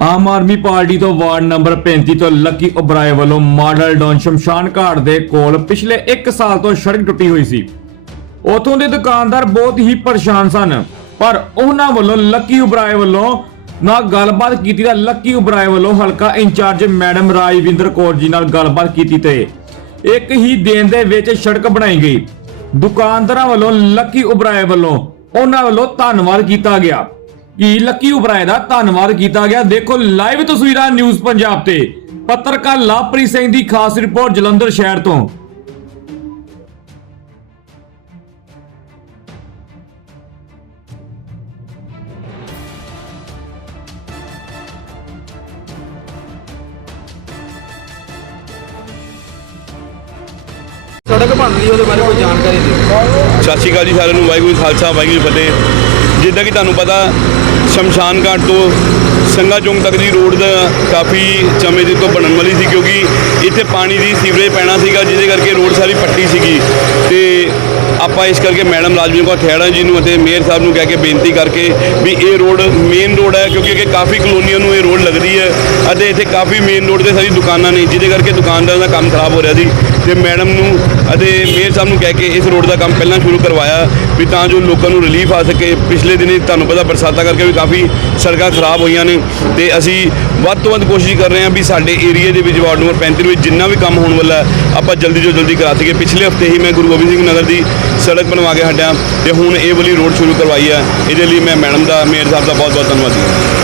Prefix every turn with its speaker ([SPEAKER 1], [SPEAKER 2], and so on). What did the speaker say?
[SPEAKER 1] ਆਮ ਆਦਮੀ ਪਾਰਟੀ ਤੋਂ ward number 35 ਤੋਂ Lucky Oberoi ਵੱਲੋਂ ਮਾਡਲ ਡਾਊਨ ਸ਼ਮਸ਼ਾਨ ਘਾਟ ਦੇ ਕੋਲ ਪਿਛਲੇ 1 ਸਾਲ ਤੋਂ ਸੜਕ ਟੁੱਟੀ ਹੋਈ ਸੀ। ਉਥੋਂ ਦੇ ਦੁਕਾਨਦਾਰ ਬਹੁਤ ਹੀ ਪਰੇਸ਼ਾਨ ਸਨ, ਪਰ ਉਹਨਾਂ ਵੱਲੋਂ ਲੱਕੀ ਉਬਰਾਏ ਵੱਲੋਂ ਨਾਲ ਗੱਲਬਾਤ ਕੀਤੀ ਤਾਂ ਲੱਕੀ ਉਬਰਾਏ ਵੱਲੋਂ ਹਲਕਾ ਇੰਚਾਰਜ ਮੈਡਮ ਰਾਜਵਿੰਦਰ ਕੌਰ ਜੀ ਨਾਲ ਗੱਲਬਾਤ ਕੀਤੀ ਤੇ ਇੱਕ ਹੀ ਦਿਨ ਦੇ ਵਿੱਚ ਸੜਕ ਬਣਾਈ ਗਈ। ਦੁਕਾਨਦਾਰਾਂ ਵੱਲੋਂ ਲੱਕੀ ਉਬਰਾਏ ਵੱਲੋਂ ਉਹਨਾਂ ਵੱਲੋਂ ਧੰਨਵਾਦ ਕੀਤਾ ਗਿਆ। ਕਿ ਲੱਕੀ ਉਬਰਾਏ ਦਾ ਧੰਨਵਾਦ ਕੀਤਾ ਗਿਆ। ਦੇਖੋ ਲਾਈਵ ਤਸਵੀਰਾਂ ਨਿਊਜ਼ ਪੰਜਾਬ ਤੇ। ਪੱਤਰਕਾਰ ਲਵਪ੍ਰੀਤ ਸਿੰਘ ਦੀ ਖਾਸ ਰਿਪੋਰਟ ਜਲੰਧਰ ਸ਼ਹਿਰ ਤੋਂ।
[SPEAKER 2] ਸੜਕ ਬਣ ਰਹੀ ਹੈ ਉਹਦੇ ਬਾਰੇ ਕੋਈ ਜਾਣਕਾਰੀ ਦਿਓ।
[SPEAKER 3] ਸਤਿ ਸ਼੍ਰੀ ਅਕਾਲ ਜੀ ਸਾਰਿਆਂ ਨੂੰ ਵਾਹਿਗੁਰੂ ਜੀ ਖਾਲਸਾ ਵਾਹਿਗੁਰੂ ਜੀ ਫਤਿਹ। ਜਿੱਦਾਂ ਕਿ ਤੁਹਾਨੂੰ ਪਤਾ ਸ਼ਮਸ਼ਾਨ ਘਾਟ ਤੋਂ ਸੰਗਾ ਚੌਂਕ ਤੱਕ ਦੀ ਰੋਡ ਦਾ ਕਾਫੀ ਚਮੇ ਦੇ ਤੋਂ ਬਣਨ ਵਾਲੀ ਸੀ ਕਿਉਂਕਿ ਇੱਥੇ ਪਾਣੀ ਦੀ ਸੀਵਰੇਜ ਪੈਣਾ ਸੀਗਾ, ਜਿਹਦੇ ਕਰਕੇ ਰੋਡ ਸਾਰੀ ਪੱਟੀ ਸੀਗੀ। ਤੇ ਆਪਾਂ ਇਸ ਕਰਕੇ ਮੈਡਮ ਰਾਜਵੀਰ ਕੌਰ ਖੇੜਾ ਜੀ ਨੂੰ ਅਤੇ ਮੇਅਰ ਸਾਹਿਬ ਨੂੰ ਕਹਿ ਕੇ ਬੇਨਤੀ ਕਰਕੇ ਵੀ ਇਹ ਰੋਡ ਮੇਨ ਰੋਡ ਹੈ ਕਿਉਂਕਿ ਅੱਗੇ ਕਾਫੀ ਕਲੋਨੀਆਂ ਨੂੰ ਇਹ ਰੋਡ ਲੱਗਦੀ ਹੈ ਅਤੇ ਇੱਥੇ ਕਾਫੀ ਮੇਨ ਰੋਡ ਤੇ ਸਾਰੀ ਦੁਕਾਨਾਂ ਨੇ ਜਿਹਦੇ ਕਰਕੇ ਦੁਕਾਨਦਾਰਾਂ ਦਾ ਕੰਮ ਖਰਾਬ ਹੋ ਰਿਹਾ ਸੀ ਤੇ ਮੈਡਮ ਨੂੰ ਅਤੇ ਮੇਅਰ ਸਾਹਿਬ ਨੂੰ ਕਹਿ ਕੇ ਇਸ ਰੋਡ ਦਾ ਕੰਮ ਪਹਿਲਾਂ ਸ਼ੁਰੂ ਕਰਵਾਇਆ ਵੀ ਤਾਂ ਜੋ ਲੋਕਾਂ ਨੂੰ ਰਿਲੀਫ ਆ ਸਕੇ। ਪਿਛਲੇ ਦਿਨੀ ਤੁਹਾਨੂੰ ਪਤਾ ਬਰਸਾਤਾਂ ਕਰਕੇ ਵੀ ਕਾਫੀ ਸੜਕਾਂ ਖਰਾਬ ਹੋਈਆਂ ਨੇ ਤੇ ਅਸੀਂ ਵੱਧ ਤੋਂ ਵੱਧ ਕੋਸ਼ਿਸ਼ ਕਰ ਰਹੇ ਹਾਂ ਵੀ ਸਾਡੇ ਏਰੀਆ ਦੇ ਵਿੱਚ ਵਾਰਡ ਨੰਬਰ 35 ਵਿੱਚ ਜਿੰਨਾ ਵੀ ਕੰਮ ਹੋਣ ਵਾਲਾ ਆਪਾਂ ਜਲਦੀ ਤੋਂ ਜਲਦੀ ਕਰਾ ਸਕੀਏ। ਪਿਛਲੇ ਹਫ਼ਤੇ ਹੀ ਮੈਂ ਗੁਰੂ ਗੋਬਿੰਦ ਸਿੰਘ ਨਗਰ ਦੀ ਸੜਕ ਬਣਵਾ ਕੇ ਹਟਿਆ ਤੇ ਹੁਣ ਇਹ ਵਾਲੀ ਰੋਡ ਸ਼ੁਰੂ ਕਰਵਾਈ ਹੈ। ਇਹਦੇ ਲਈ ਮੈਂ ਮੈਡਮ ਦਾ, ਮੇਅਰ ਸਾਹਿਬ ਦਾ ਬਹੁਤ ਬਹੁਤ ਧੰਨਵਾਦੀ ਹਾਂ।